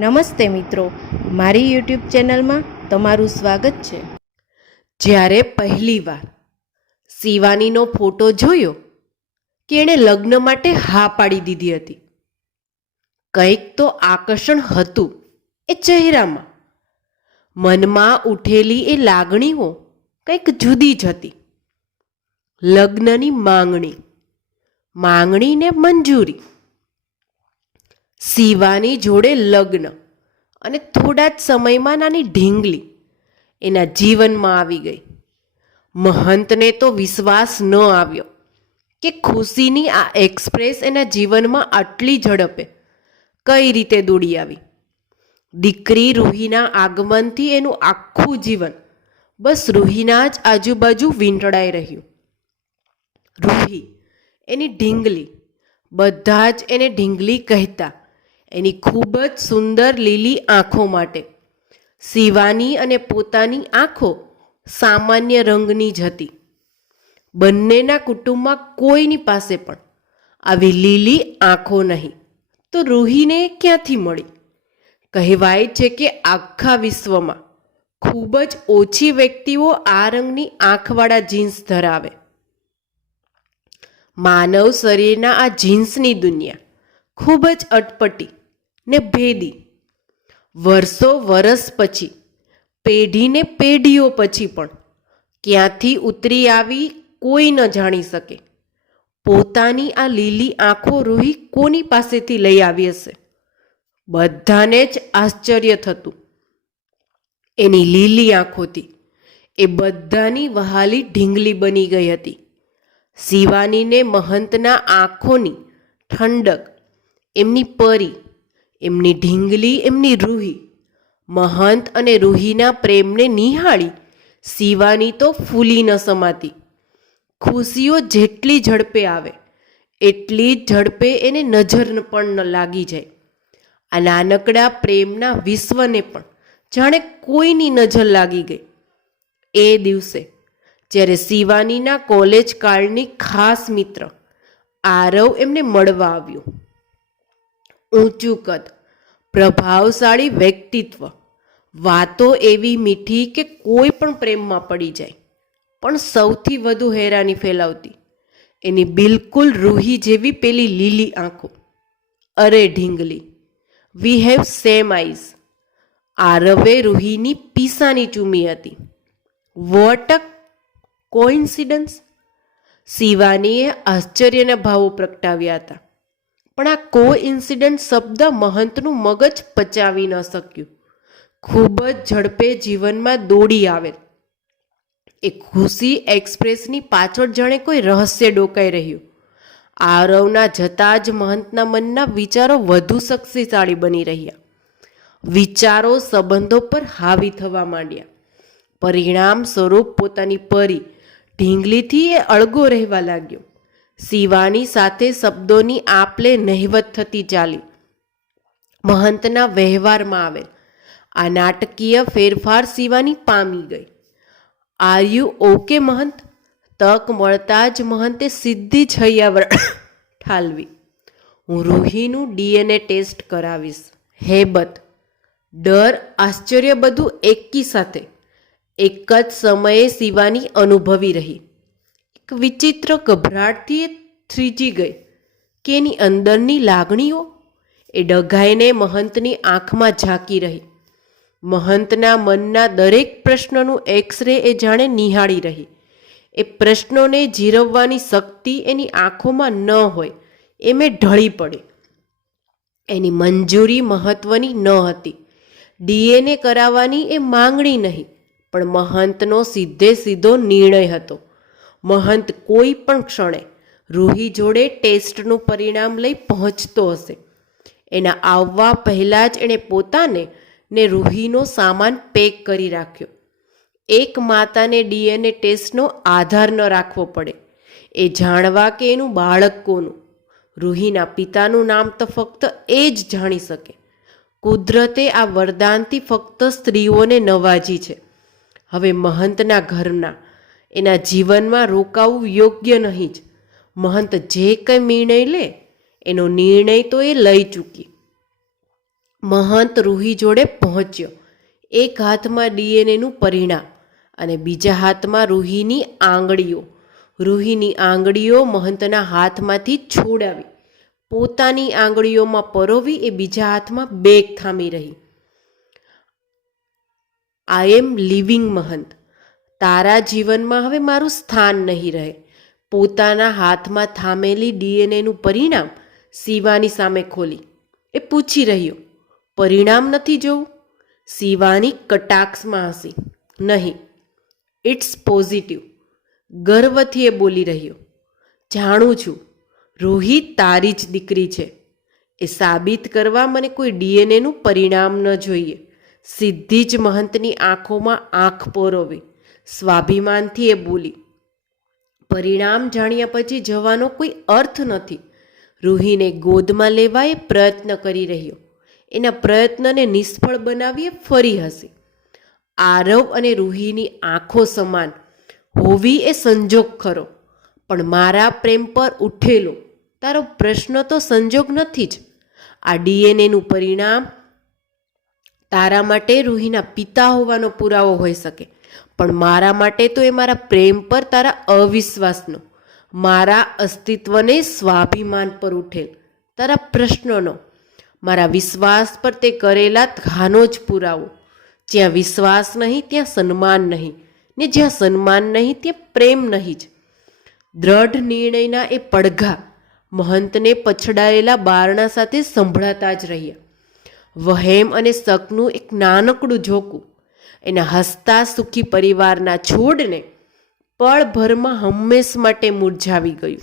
નમસ્તે મિત્રો, મારી યુટ્યુબ ચેનલમાં તમારું સ્વાગત છે. જ્યારે પહેલીવાર શિવાનીનો ફોટો જોયો, કે એણે લગ્ન માટે હા પાડી દીધી હતી. કંઈક તો આકર્ષણ હતું એ ચહેરામાં. મનમાં ઉઠેલી એ લાગણીઓ કંઈક જુદી જ હતી. લગ્નની માંગણી, માંગણીને મંજૂરી. શિવાની જોડે લગ્ન અને થોડા જ સમયમાં નાની ઢીંગલી એના જીવનમાં આવી ગઈ. મહંતને તો વિશ્વાસ ન આવ્યો કે ખુશીની આ એક્સપ્રેસ એના જીવનમાં આટલી ઝડપે કઈ રીતે દોડી આવી. દીકરી રૂહીના આગમનથી એનું આખું જીવન બસ રૂહીના જ આજુબાજુ વીંટળાઈ રહ્યું. રૂહી એની ઢીંગલી, બધા જ એને ઢીંગલી કહેતા એની ખૂબ જ સુંદર લીલી આંખો માટે. શિવાની અને પોતાની આંખો સામાન્ય રંગની જ હતી. બંનેના કુટુંબમાં કોઈની પાસે પણ આવી લીલી આંખો નહીં. તો રૂહીને ક્યાંથી મળી? કહેવાય છે કે આખા વિશ્વમાં ખૂબ જ ઓછી વ્યક્તિઓ આ રંગની આંખવાળા જીન્સ ધરાવે. માનવ શરીરના આ જીન્સની દુનિયા ખૂબ જ અટપટી ને ભેદી. વર્ષો વરસ પછી પેઢીને પેઢીઓ પછી પણ ક્યાંથી ઉતરી આવી કોઈ ન જાણી શકે. પોતાની આ લીલી આંખો રૂહી કોની પાસેથી લઈ આવી હશે? બધાને જ આશ્ચર્ય થતું. એની લીલી આંખોથી એ બધાની વહાલી ઢીંગલી બની ગઈ હતી. શિવાનીને મહંતના આંખોની ઠંડક, એમની પરી એમની ઢીંગલી એમની રૂહી. મહંત અને રૂહીના પ્રેમને નિહાળી શિવાની તો ફૂલી ન સમાતી. ખુશીઓ જેટલી ઝડપે આવે, એટલી જ ઝડપે એને નજર પણ ન લાગી જાય. આ નાનકડા પ્રેમના વિશ્વને પણ જાણે કોઈની નજર લાગી ગઈ. એ દિવસે, જ્યારે શિવાનીના કોલેજ કાળની ખાસ મિત્ર આરવ એમને મળવા આવ્યો. ઊંચું કદ. પ્રભાવશાળી વ્યક્તિત્વ. વાતો એવી મીઠી કે કોઈ પણ પ્રેમમાં પડી જાય. પણ સૌથી વધુ હેરાની ફેલાવતી. એની બિલકુલ રૂહી જેવી પેલી લીલી આંખો. અરે ઢીંગલી વી હેવ સેમ આઈઝ આરવે રૂહીની પીસાની ચૂમી હતી. વોટ અ કોઇન્સિડન્સ શિવાનીએ આશ્ચર્યના ભાવો પ્રગટાવ્યા હતા. પણ આ કો ઇન્સિડન્ટ શબ્દ મહંતનું મગજ પચાવી ન શક્યું. ખૂબ જ ઝડપે જીવનમાં દોડી આવેલ. એ ખુશી એક્સપ્રેસની પાછળ જાણે કોઈ રહસ્ય ડોકાઈ રહ્યું. આરવના જતા જ મહંતના મનના વિચારો વધુ શક્તિશાળી બની રહ્યા. વિચારો સંબંધો પર હાવી થવા માંડ્યા. પરિણામ સ્વરૂપ પોતાની પરી, ઢીંગલીથી એ અળગો રહેવા લાગ્યો. શિવાની સાથે શબ્દોની આપલે નહિવત થતી ચાલી. મહંતના વ્યવહારમાં આવેલ. આ નાટકીય ફેરફાર શિવાની પામી ગઈ. આર યુ ઓકે મહંત? તક મળતા જ મહંતે સીધી છૈયાવર ઠાલવી. હું રૂહીનું ડીએનએ ટેસ્ટ કરાવીશ. હેબત ડર, આશ્ચર્ય બધું એકી સાથે. એક જ સમયે શિવાની અનુભવી રહી. એક વિચિત્ર ગભરાટથી થ્રીજી ગઈ. કે એની અંદરની લાગણીઓ? એ ડઘાઈને મહંતની આંખમાં ઝાંકી રહી. મહંતના મનના દરેક પ્રશ્નનું એક્સરે એ જાણે નિહાળી રહી. એ પ્રશ્નોને જીરવવાની શક્તિ એની આંખોમાં ન હોય, એ મેં ઢળી પડે. એની મંજૂરી મહત્વની ન હતી. ડીએનએ કરાવવાની એ માંગણી નહીં, પણ મહંતનો સીધે સીધો નિર્ણય હતો. મહંત કોઈ પણ ક્ષણે રૂહી જોડે ટેસ્ટનું પરિણામ લઈ પહોંચતો હશે. એના આવવા પહેલાં જ એણે પોતાને ને રૂહીનો સામાન પેક કરી રાખ્યો. એક માતાને ડીએનએ ટેસ્ટનો આધાર ન રાખવો પડે. એ જાણવા કે એનું બાળક કોનું? રૂહીના પિતાનું નામ તો ફક્ત એ જ જાણી શકે. કુદરતે આ વરદાનથી ફક્ત સ્ત્રીઓને નવાજી છે. હવે મહંતના ઘરના એના જીવનમાં રોકાવું યોગ્ય નહીં જ. મહંત જે કંઈ નિર્ણય લે, એનો નિર્ણય તો એ લઈ ચૂકી. મહંત રૂહી જોડે પહોંચ્યો. એક હાથમાં ડીએનએનું પરિણામ અને બીજા હાથમાં રૂહીની આંગળીઓ. રૂહીની આંગળીઓ મહંતના હાથમાંથી છોડાવી. પોતાની આંગળીઓમાં પરોવી એ બીજા હાથમાં બેગ થામી રહી. આઈ એમ લિવિંગ મહંત. તારા જીવનમાં હવે મારું સ્થાન નહીં રહે. પોતાના હાથમાં થામેલી ડીએનએનું પરિણામ શિવાની સામે ખોલી. એ પૂછી રહ્યો, પરિણામ નથી જોવું? શિવાની કટાક્ષમાં હસી. નહીં, ઇટ્સ પોઝિટિવ. ગર્વથી એ બોલી રહ્યો. જાણું છું, રોહિત તારી જ દીકરી છે. એ સાબિત કરવા મને કોઈ ડીએનએનું પરિણામ ન જોઈએ. સીધી જ મહંતની આંખોમાં આંખ પોરોવી. સ્વાભિમાનથી એ બોલી, પરિણામ જાણ્યા પછી જવાનો કોઈ અર્થ નથી. રૂહીને ગોદમાં લેવા એ પ્રયત્ન કરી રહ્યો. એના પ્રયત્નને નિષ્ફળ બનાવીએ ફરી હશે. આરવ અને રૂહીની આંખો સમાન. હોવી એ સંજોગ ખરો. પણ મારા પ્રેમ પર ઉઠેલો. તારો પ્રશ્ન તો સંજોગ નથી જ. આ ડીએનએનું પરિણામ તારા માટે રૂહીના પિતા હોવાનો પુરાવો હોઈ શકે. પણ મારા માટે તો એ મારા પ્રેમ પર તારા અવિશ્વાસનો, મારા અસ્તિત્વને સ્વાભિમાન પર ઉઠેલ. તારા પ્રશ્નનો, મારા વિશ્વાસ પર તે કરેલા ઘાનો જ પુરાવો. જ્યાં વિશ્વાસ નહીં, ત્યાં સન્માન નહીં, ને જ્યાં સન્માન નહીં, ત્યાં પ્રેમ નહીં જ. દ્રઢ નિર્ણયના એ પડઘા, મહંતને પછડાયેલા બારણા સાથે સંભળાતા જ રહ્યા. વહેમ અને શકનું એક નાનકડું ઝોકું. એના હસતા સુખી પરિવારના છોડને પળભરમાં હંમેશ માટે મુરઝાવી ગયું.